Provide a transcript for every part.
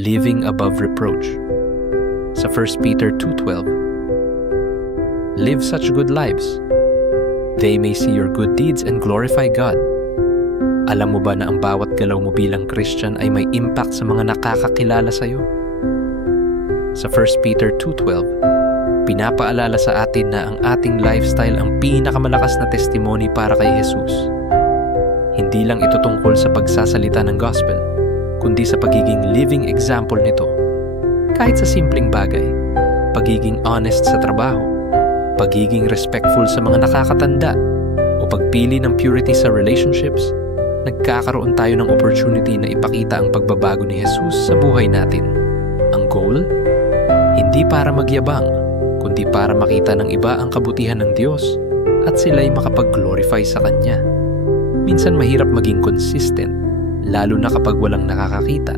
living above reproach. Sa 1 Peter 2:12, live such good lives. They may see your good deeds and glorify God. Alam mo ba na ang bawat galaw mo bilang Christian ay may impact sa mga nakakakilala sa iyo? Sa 1 Peter 2:12, pinapaalala sa atin na ang ating lifestyle ang pinakamalakas na testimony para kay Jesus. Hindi lang ito tungkol sa pagsasalita ng gospel, kundi sa pagiging living example nito. Kahit sa simpleng bagay, pagiging honest sa trabaho, pagiging respectful sa mga nakakatanda, o pagpili ng purity sa relationships, nagkakaroon tayo ng opportunity na ipakita ang pagbabago ni Jesus sa buhay natin. Ang goal? Hindi para magyabang, kundi para makita ng iba ang kabutihan ng Diyos at sila'y makapag-glorify sa Kanya. Minsan mahirap maging consistent, lalo na kapag walang nakakakita.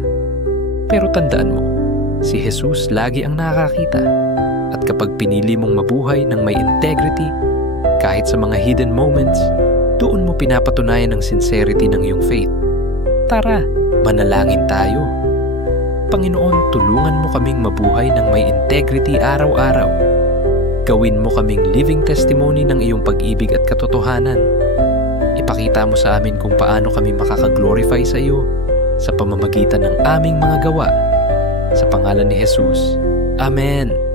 Pero tandaan mo, si Jesus lagi ang nakakita. At kapag pinili mong mabuhay ng may integrity, kahit sa mga hidden moments, doon mo pinapatunayan ang sincerity ng iyong faith. Tara, manalangin tayo. Panginoon, tulungan mo kaming mabuhay ng may integrity araw-araw. Gawin mo kaming living testimony ng iyong pag-ibig at katotohanan. Ipakita mo sa amin kung paano kami makakaglorify sa iyo sa pamamagitan ng aming mga gawa. Sa pangalan ni Jesus. Amen.